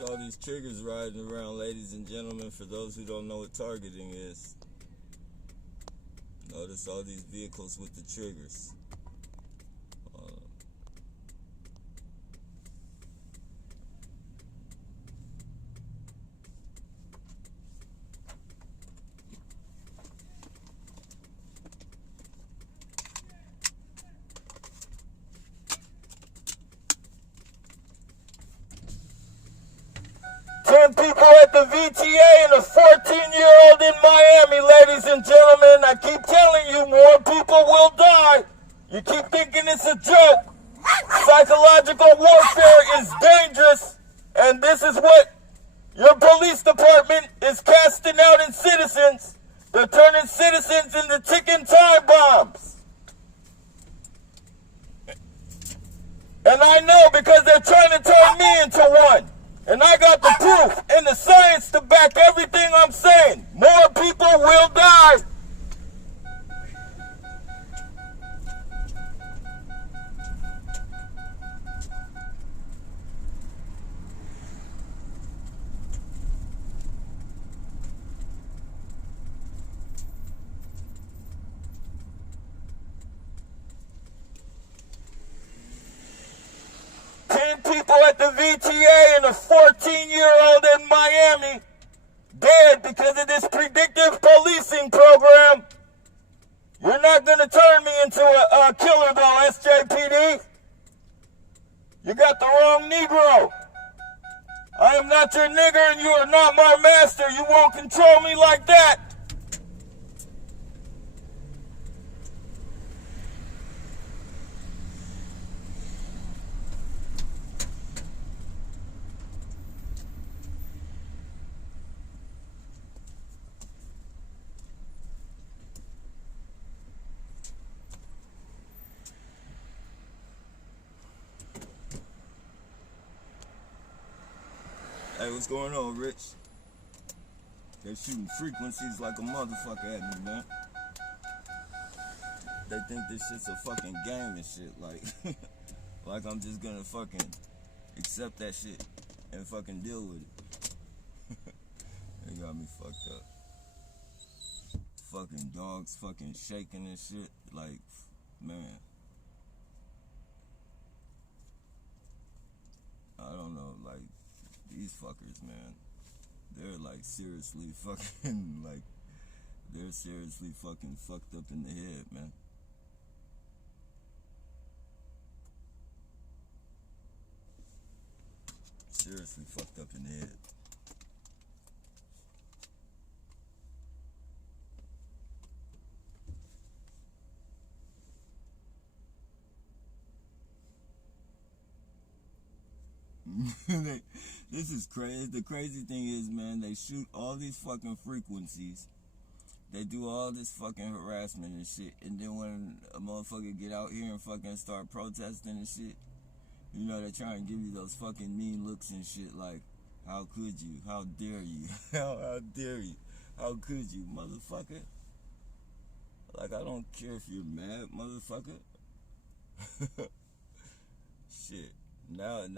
Notice all these triggers riding around, ladies and gentlemen, for those who don't know what targeting is. Notice all these vehicles with the triggers. 10 people at the VTA and a 14-year-old in Miami, ladies and gentlemen. I keep telling you, more people will die. You keep thinking it's a joke. Psychological warfare is dangerous, and this is what your police department is casting out in citizens. They're turning citizens into ticking time bombs. And I know because they're trying to turn me into one. And I got the proof and the science to back everything I'm saying. More people will die. People at the VTA and a 14-year-old in Miami dead because of this predictive policing program. You're not going to turn me into a killer though, SJPD. You got the wrong Negro. I am not your nigger and you are not my master. You won't control me like that. Hey, what's going on, Rich? They're shooting frequencies like a motherfucker at me, man. They think this shit's a fucking game and shit, like, like I'm just gonna fucking accept that shit and fucking deal with it. They got me fucked up. Fucking dogs fucking shaking and shit, like, man. I don't know, like, these fuckers, man, they're like seriously fucking, like, they're seriously fucking fucked up in the head, man. Seriously fucked up in the head. This is crazy. The crazy thing is, man, they shoot all these fucking frequencies. They do all this fucking harassment and shit. And then when a motherfucker get out here and fucking start protesting and shit, you know, they try and give you those fucking mean looks and shit like, how could you? How dare you? How dare you? How could you, motherfucker? Like, I don't care if you're mad, motherfucker. Shit. Now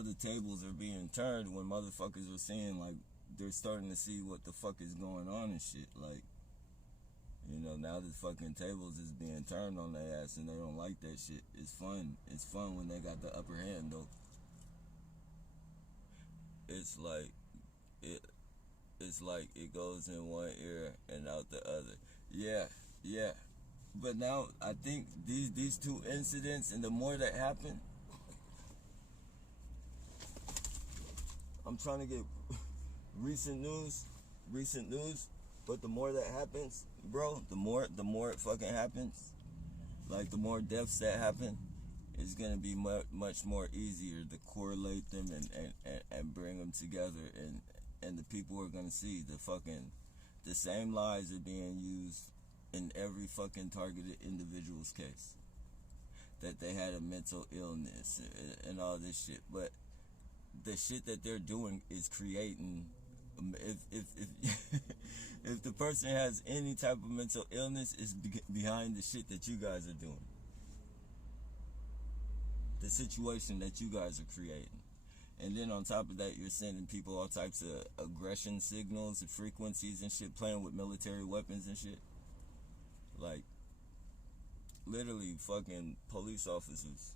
the tables are being turned when motherfuckers are saying, like, they're starting to see what the fuck is going on and shit. Like, you know, now the fucking tables is being turned on their ass and they don't like that shit. It's fun. It's fun when they got the upper hand, though. It's like it goes in one ear and out the other. Yeah. But now I think these two incidents, and the more that happen, I'm trying to get recent news, but the more that happens, bro, the more it fucking happens, like the more deaths that happen, it's gonna be much more easier to correlate them and bring them together, and the people are gonna see the same lies are being used in every fucking targeted individual's case, that they had a mental illness and all this shit. But the shit that they're doing is creating, if the person has any type of mental illness, it's behind the shit that you guys are doing, the situation that you guys are creating. And then on top of that, you're sending people all types of aggression signals and frequencies and shit, playing with military weapons and shit. Like, literally fucking police officers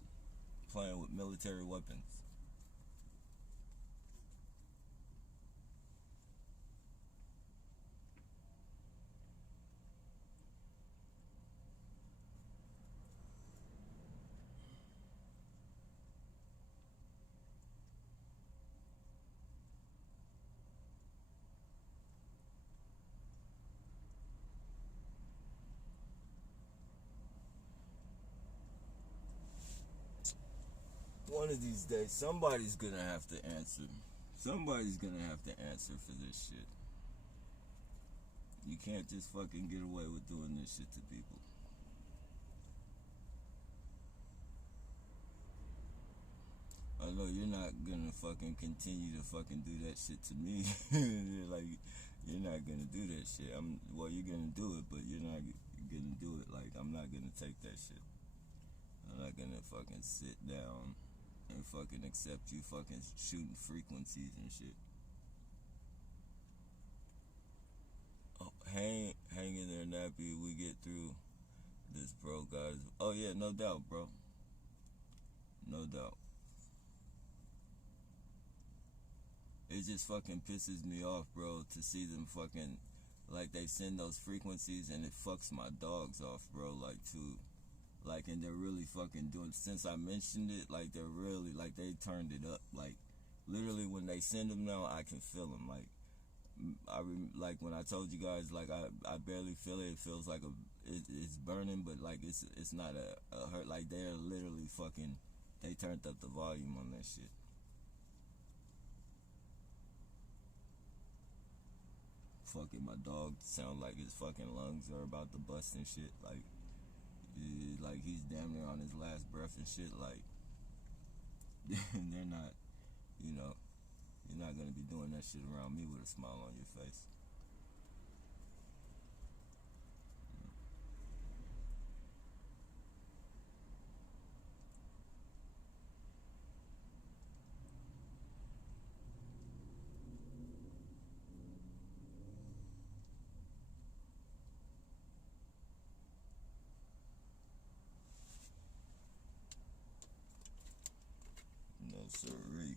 playing with military weapons. One of these days, somebody's gonna have to answer. Somebody's gonna have to answer for this shit. You can't just fucking get away with doing this shit to people. I know you're not gonna fucking continue to fucking do that shit to me. Like, you're not gonna do that shit. Well, you're gonna do it, but you're not gonna do it. Like, I'm not gonna take that shit. I'm not gonna fucking sit down and fucking accept you fucking shooting frequencies and shit. Oh, hang in there, Nappy. We get through this, bro, guys. Oh yeah, no doubt, bro. No doubt. It just fucking pisses me off, bro, to see them fucking, like, they send those frequencies and it fucks my dogs off, bro, like, too. Like, and they're really fucking doing, since I mentioned it, like, they're really, like, they turned it up. Like, literally, when they send them now, I can feel them. Like, like, when I told you guys, like, I barely feel it. It feels like it's burning, but, like, it's not a hurt. Like, they're literally fucking, they turned up the volume on that shit. Fucking my dog sound like his fucking lungs are about to bust and shit. Like he's damn near on his last breath and shit. Like, they're not, you know, you're not gonna be doing that shit around me with a smile on your face. No siree.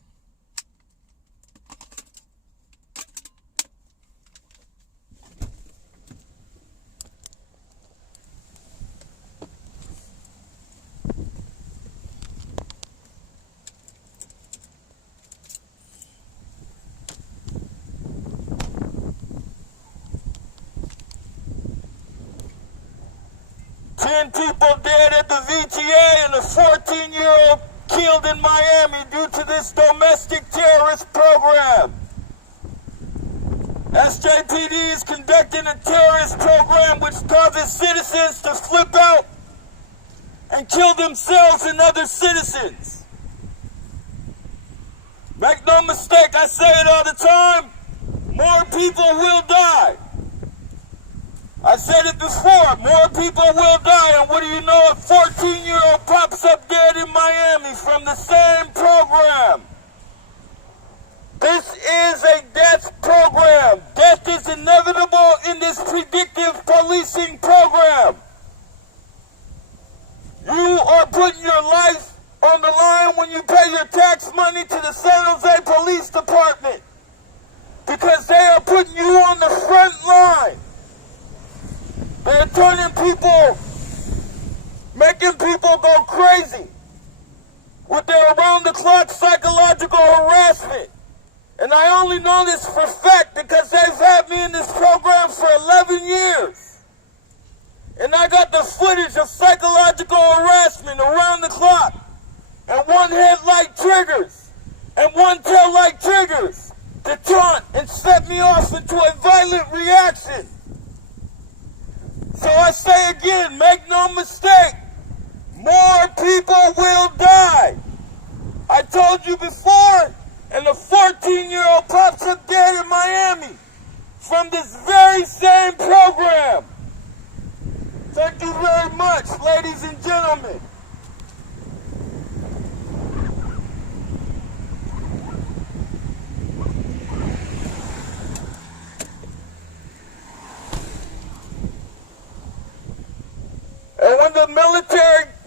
Ten people dead at the VTA and a 14-year-old killed in Miami due to this domestic terrorist program. SJPD is conducting a terrorist program which causes citizens to flip out and kill themselves and other citizens. Make no mistake, I say it all the time, more people will die. I said it before, more people will die, and what do you know, a 14-year-old pops up dead in Miami from the same program. This is a death program. Death is inevitable in this predictive policing program. You are putting your life on the line when you pay your tax money to the San Jose Police Department, because they are putting you on the front line. They're turning people, making people go crazy with their around-the-clock psychological harassment. And I only know this for fact because they've had me in this program for 11 years. And I got the footage of psychological harassment around the clock. And one headlight triggers, and one tail light triggers to taunt and set me off into a violent reaction. So I say again, make no mistake, more people will die. I told you before, and the 14-year-old pops up dead in Miami from this very same program. Thank you very much, ladies and gentlemen.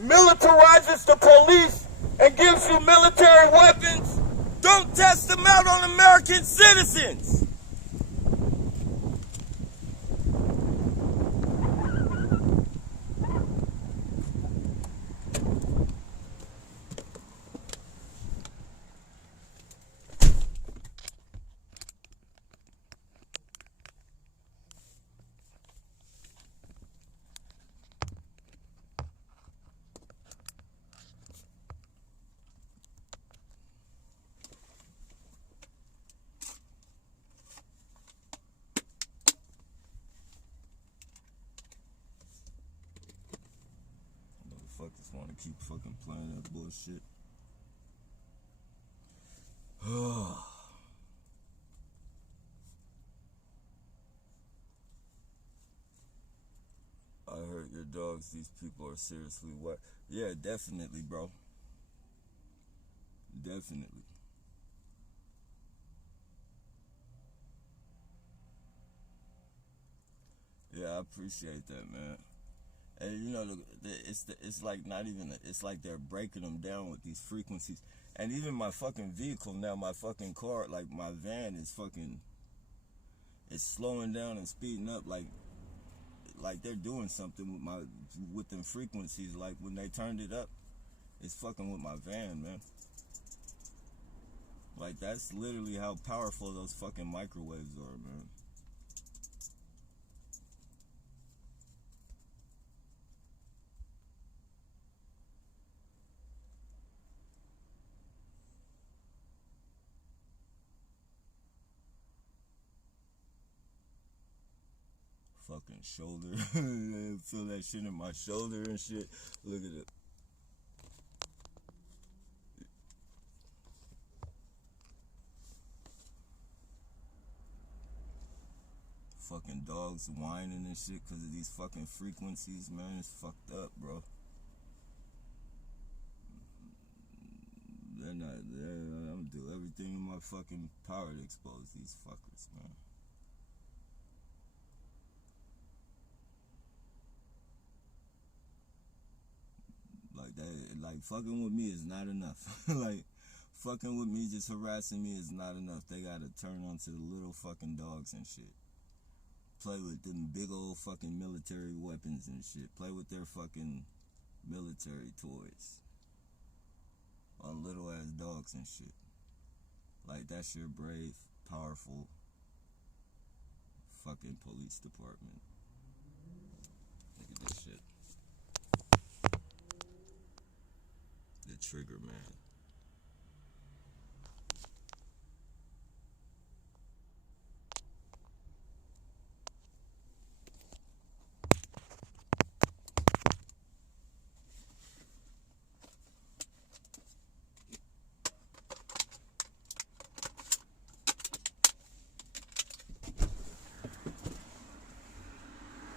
militarizes the police and gives you military weapons, don't test them out on American citizens. Motherfuckers want to keep fucking playing that bullshit. I hurt your dogs. These people are seriously what? Yeah, definitely, bro. Definitely. Yeah, I appreciate that, man. And you know, it's like not even. It's like they're breaking them down with these frequencies. And even my fucking vehicle now, my fucking car, like my van is fucking. It's slowing down and speeding up, like they're doing something with them frequencies. Like when they turned it up, it's fucking with my van, man. Like that's literally how powerful those fucking microwaves are, man. Fucking shoulder. Feel that shit in my shoulder and shit. Look at it. Fucking dogs whining and shit because of these fucking frequencies, man. It's fucked up, bro. I'm gonna do everything in my fucking power to expose these fuckers, man. Like that, like fucking with me is not enough. Like fucking with me, just harassing me is not enough. They gotta turn onto the little fucking dogs and shit. Play with them big old fucking military weapons and shit. Play with their fucking military toys on little ass dogs and shit. Like that's your brave, powerful fucking police department. Look at this shit. The Trigger Man.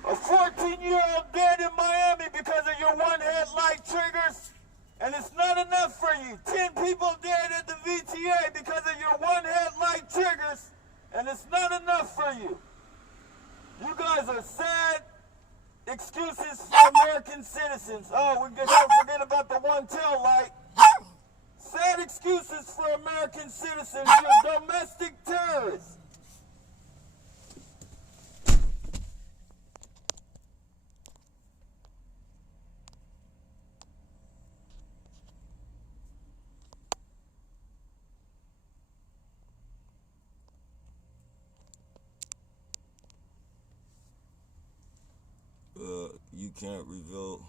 A 14-year-old dead in Miami because of your one-head light triggers, and it's not enough for you. 10 people dead at the VTA because of your one-head light triggers, and it's not enough for you. You guys are sad excuses for American citizens. Oh, we don't forget about the one-tail light. Sad excuses for American citizens. You're domestic terrorists. You can't reveal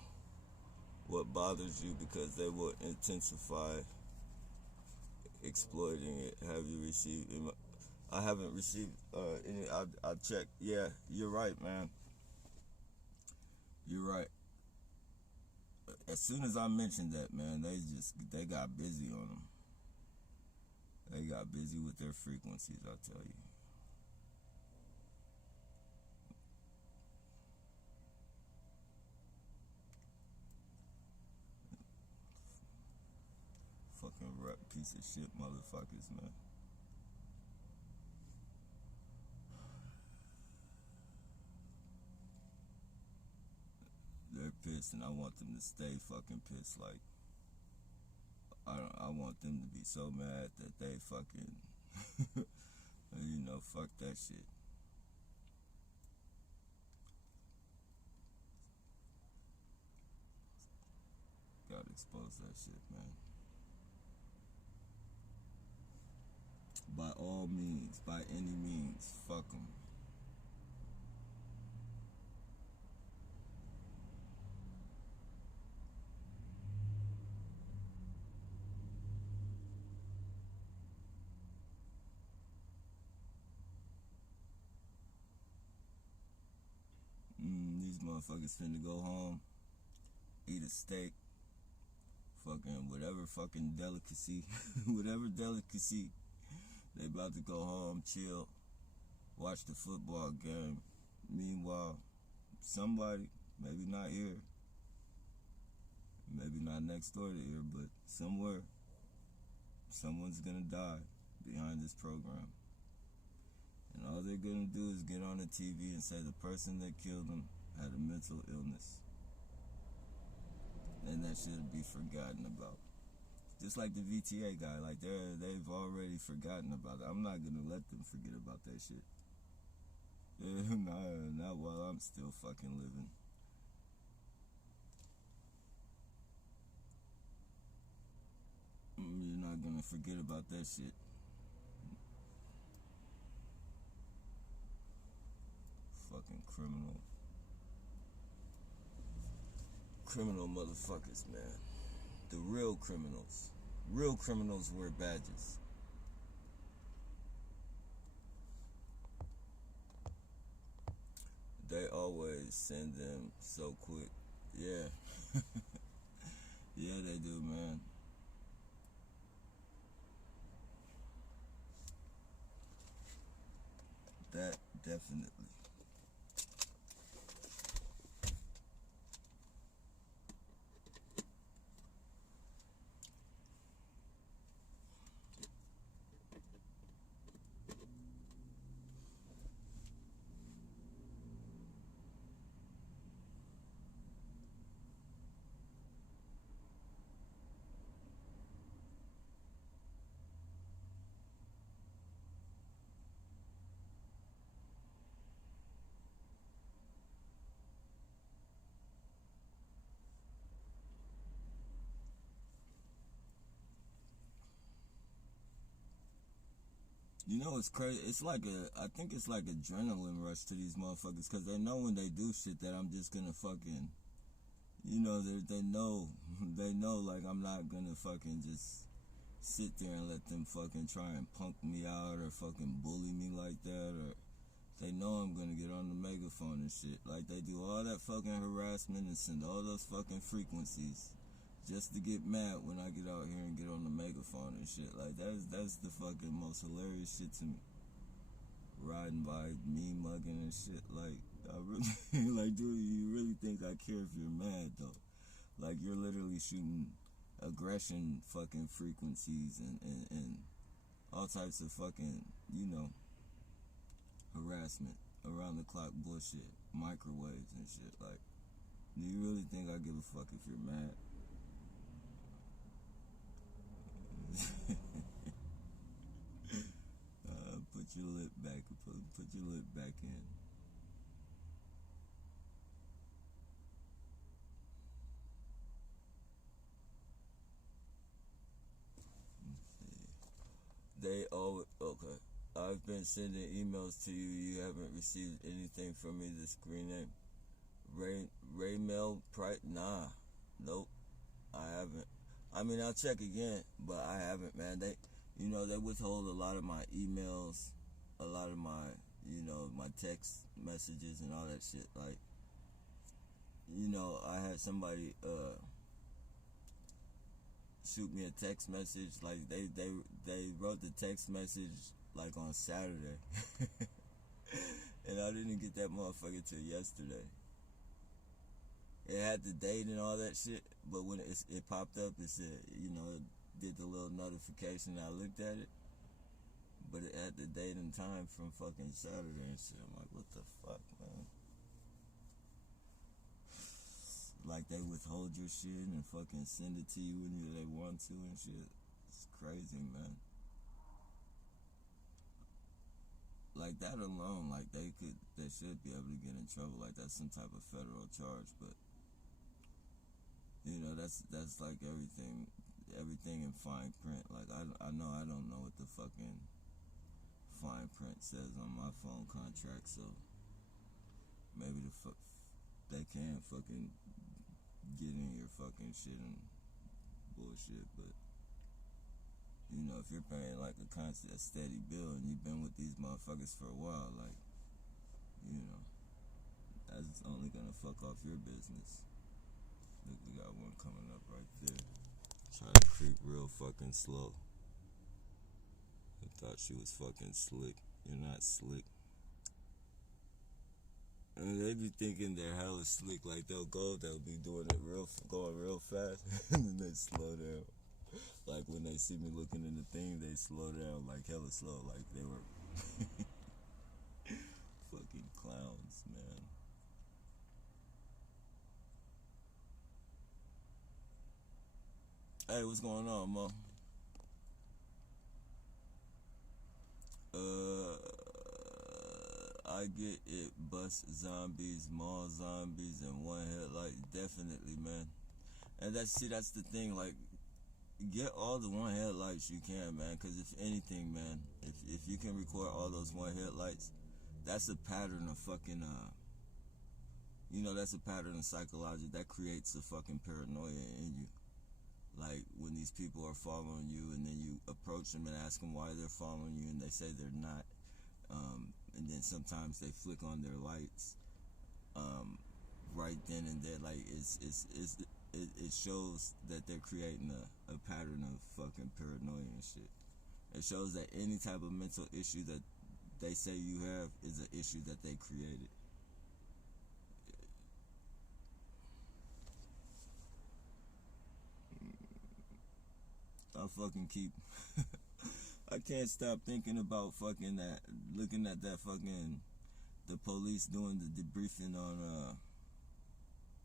what bothers you because they will intensify exploiting it. Have you received? I haven't received any. I checked. Yeah, you're right, man. You're right. As soon as I mentioned that, man, they got busy on them. They got busy with their frequencies. I'll tell you. Fucking rap piece of shit motherfuckers, man. They're pissed. pissed, and I want them to stay fucking pissed. Like, I want them to be so mad that they fucking, you know, fuck that shit. Gotta expose that shit, man. By all means, by any means, fuck them. These motherfuckers finna go home, eat a steak, fucking whatever fucking delicacy, whatever delicacy. They about to go home, chill, watch the football game. Meanwhile, somebody, maybe not here, maybe not next door to here, but somewhere, someone's gonna die behind this program. And all they're gonna do is get on the TV and say the person that killed them had a mental illness. And that should be forgotten about. Just like the VTA guy, like they've already forgotten about it. I'm not gonna let them forget about that shit. Not while I'm still fucking living. You're not gonna forget about that shit. Fucking criminal. Criminal motherfuckers, man. The real criminals. Real criminals wear badges. They always send them so quick. Yeah. Yeah, they do, man. That definitely. You know, it's crazy. It's like I think it's like adrenaline rush to these motherfuckers because they know when they do shit that I'm just gonna fucking, you know, they know, they know like I'm not gonna fucking just sit there and let them fucking try and punk me out or fucking bully me like that, or they know I'm gonna get on the megaphone and shit. Like they do all that fucking harassment and send all those fucking frequencies just to get mad when I get out here and get on the megaphone and shit. Like that's the fucking most hilarious shit to me. Riding by, me mugging and shit. Like I really, like, dude, you really think I care if you're mad though? Like you're literally shooting aggression fucking frequencies and all types of fucking, you know, harassment, around the clock bullshit, microwaves and shit. Like, do you really think I give a fuck if you're mad? Put your lip back. Put your lip back in. They always okay. I've been sending emails to you. You haven't received anything from me. The screen name, Raymel Price. Nah, nope. I haven't. I mean, I'll check again, but I haven't, man. You know, they withhold a lot of my emails, a lot of my, you know, my text messages and all that shit. Like, you know, I had somebody shoot me a text message. Like they wrote the text message like on Saturday, and I didn't get that motherfucker till yesterday. It had the date and all that shit, but when it popped up, it said, you know, it did the little notification. I looked at it, but it had the date and time from fucking Saturday and shit. I'm like, what the fuck, man? Like they withhold your shit and fucking send it to you when they want to and shit. It's crazy, man. Like that alone, like they should be able to get in trouble. Like that's some type of federal charge, but you know that's like everything in fine print. Like I know I don't know what the fucking fine print says on my phone contract, so maybe they can fucking get in your fucking shit and bullshit, but you know, if you're paying like a steady bill and you've been with these motherfuckers for a while, like, you know, that's only gonna fuck off your business. Look, we got one coming up right there. Trying to creep real fucking slow. I thought she was fucking slick. You're not slick. And they be thinking they're hella slick, like they'll be doing it going real fast, and then they slow down. Like when they see me looking in the thing, they slow down like hella slow, like they were fucking clowns, man. Hey, what's going on, Mo? I get it, bust zombies, mall zombies, and one headlight, definitely, man. And that's the thing, like, get all the one headlights you can, man, because if anything, man, if you can record all those one headlights, that's a pattern of fucking, you know, that's a pattern of psychology that creates a fucking paranoia in you. Like, when these people are following you and then you approach them and ask them why they're following you and they say they're not, and then sometimes they flick on their lights, right then and there, like, it shows that they're creating a pattern of fucking paranoia and shit. It shows that any type of mental issue that they say you have is an issue that they created. I fucking keep I can't stop thinking about fucking that, looking at that fucking, the police doing the debriefing on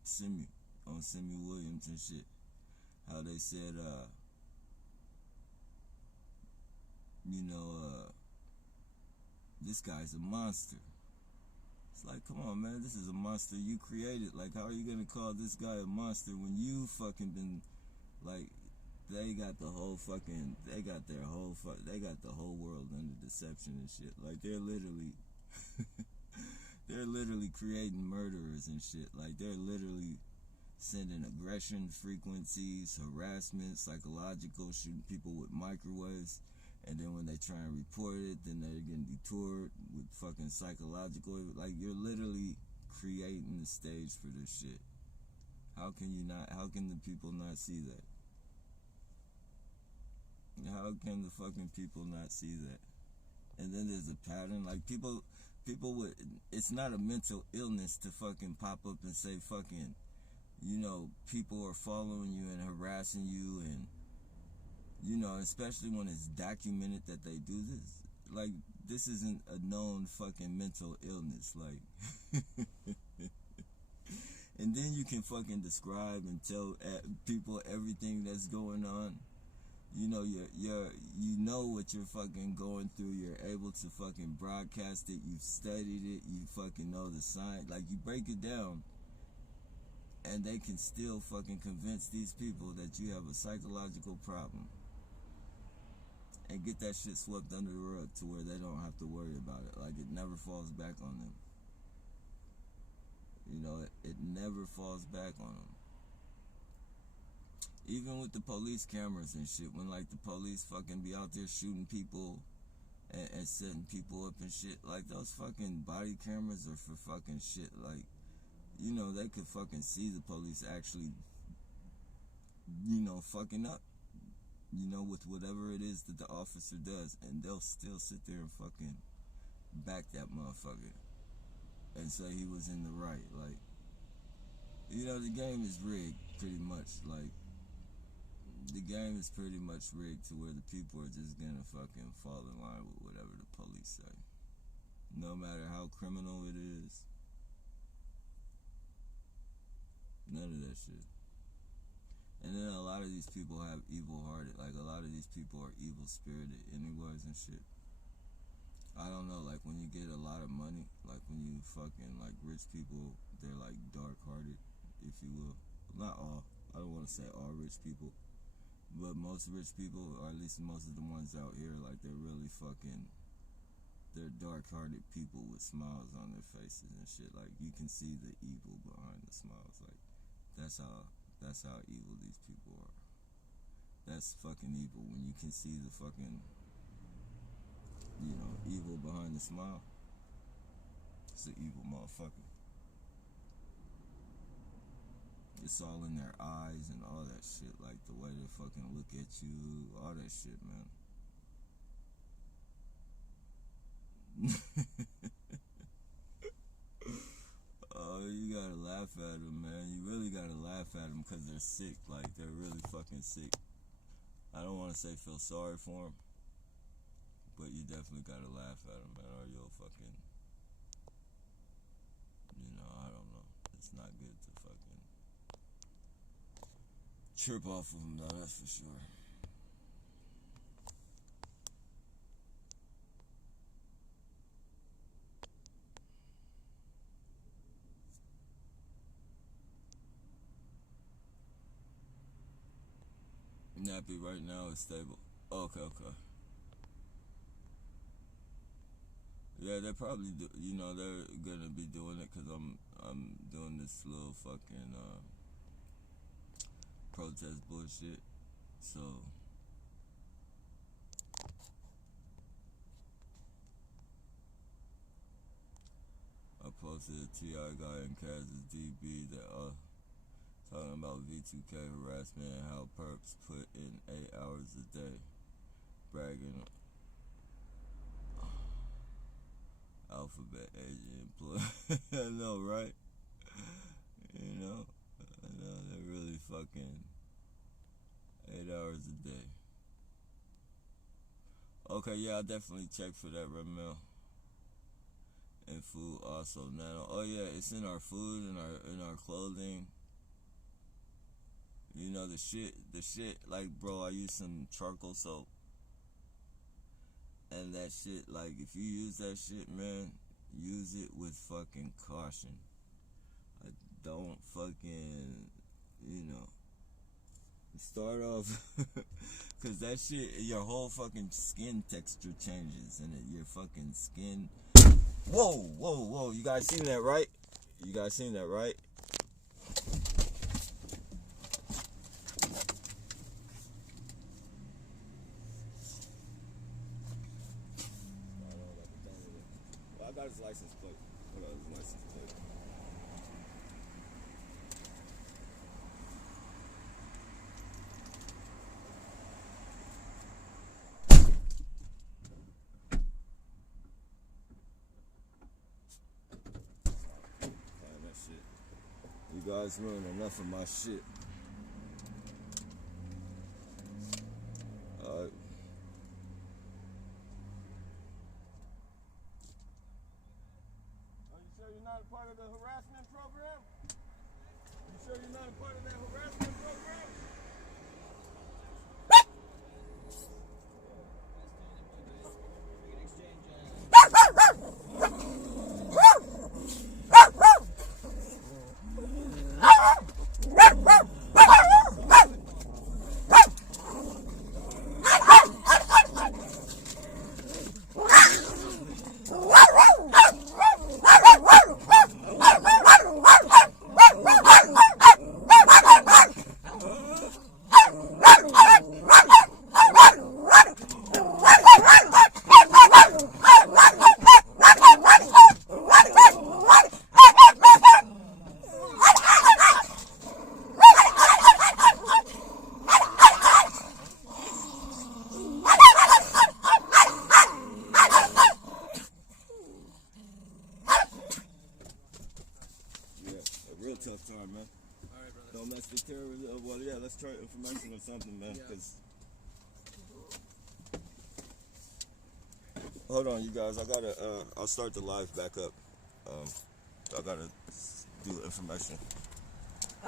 Simi Williams and shit. How they said, you know, this guy's a monster. It's like, come on, man, this is a monster you created. Like, how are you gonna call this guy a monster when you fucking been, like, they got the whole world under deception and shit. Like, they're literally creating murderers and shit. Like, they're literally sending aggression frequencies, harassment, psychological, shooting people with microwaves, and then when they try and report it, then they're getting detoured with fucking psychological. Like, you're literally creating the stage for this shit. How can the people not see that? How can the fucking people not see that? And then there's a pattern, like people would, it's not a mental illness to fucking pop up and say fucking, you know, people are following you and harassing you, and, you know, especially when it's documented that they do this. Like, this isn't a known fucking mental illness, like, and then you can fucking describe and tell people everything that's going on. You know, you know what you're fucking going through. You're able to fucking broadcast it. You've studied it. You fucking know the science. Like, you break it down, and they can still fucking convince these people that you have a psychological problem, and get that shit swept under the rug to where they don't have to worry about it. Like, it never falls back on them. You know, it never falls back on them. Even with the police cameras and shit, when, like, the police fucking be out there shooting people and setting people up and shit, like, those fucking body cameras are for fucking shit. Like, you know, they could fucking see the police actually, you know, fucking up, you know, with whatever it is that the officer does, and they'll still sit there and fucking back that motherfucker and say he was in the right. Like, you know, the game is rigged, pretty much. Like, the game is pretty much rigged to where the people are just gonna fucking fall in line with whatever the police say. No matter how criminal it is. None of that shit. And then a lot of these people have evil-hearted, like a lot of these people are evil-spirited anyways and shit. I don't know, like when you get a lot of money, like when you fucking, like rich people, they're like dark-hearted, if you will. Not all, I don't want to say all rich people, but most rich people, or at least most of the ones out here, like they're really fucking, they're dark-hearted people with smiles on their faces and shit. Like you can see the evil behind the smiles. Like that's how evil these people are. That's fucking evil when you can see the fucking, you know, evil behind the smile. It's an evil motherfucker. It's all in their eyes and all that shit. Like the way they fucking look at you, all that shit, man. Oh, you gotta laugh at them, man. You really gotta laugh at them because they're sick. Like, they're really fucking sick. I don't want to say feel sorry for them, but you definitely gotta laugh at them, man, or you'll fucking, you know, I don't know. It's not good to fucking trip off of them, though, that's for sure. Nappy right now is stable. Okay. Yeah, they probably do. You know, they're gonna be doing it because I'm doing this little fucking protest bullshit. So I posted a T.I. guy in Kansas DB that talking about V2K harassment and how perps put in 8 hours a day, bragging alphabet agent employee. I know, right? You know, they're really fucking 8 hours a day. Okay, yeah, I'll definitely check for that, Ramel. And food also. Now, oh yeah, it's in our food, in our clothing. You know, the shit, like, bro, I use some charcoal soap. And that shit, like, if you use that shit, man, use it with fucking caution. Like, don't fucking, you know, start off, because that shit, your whole fucking skin texture changes, and your fucking skin, whoa, you guys seen that, right? I got his license plate. What else? His license plate. Find that shit. You guys ruined enough of my shit. Alright. You're not a part of the harassment program? You sure you're not a part of that harassment program? Real tough time, man. Alright, brother. Domestic terrorism. Well, yeah, let's try information or something, man. Cause hold on, you guys. I gotta. I'll start the live back up. I gotta do information.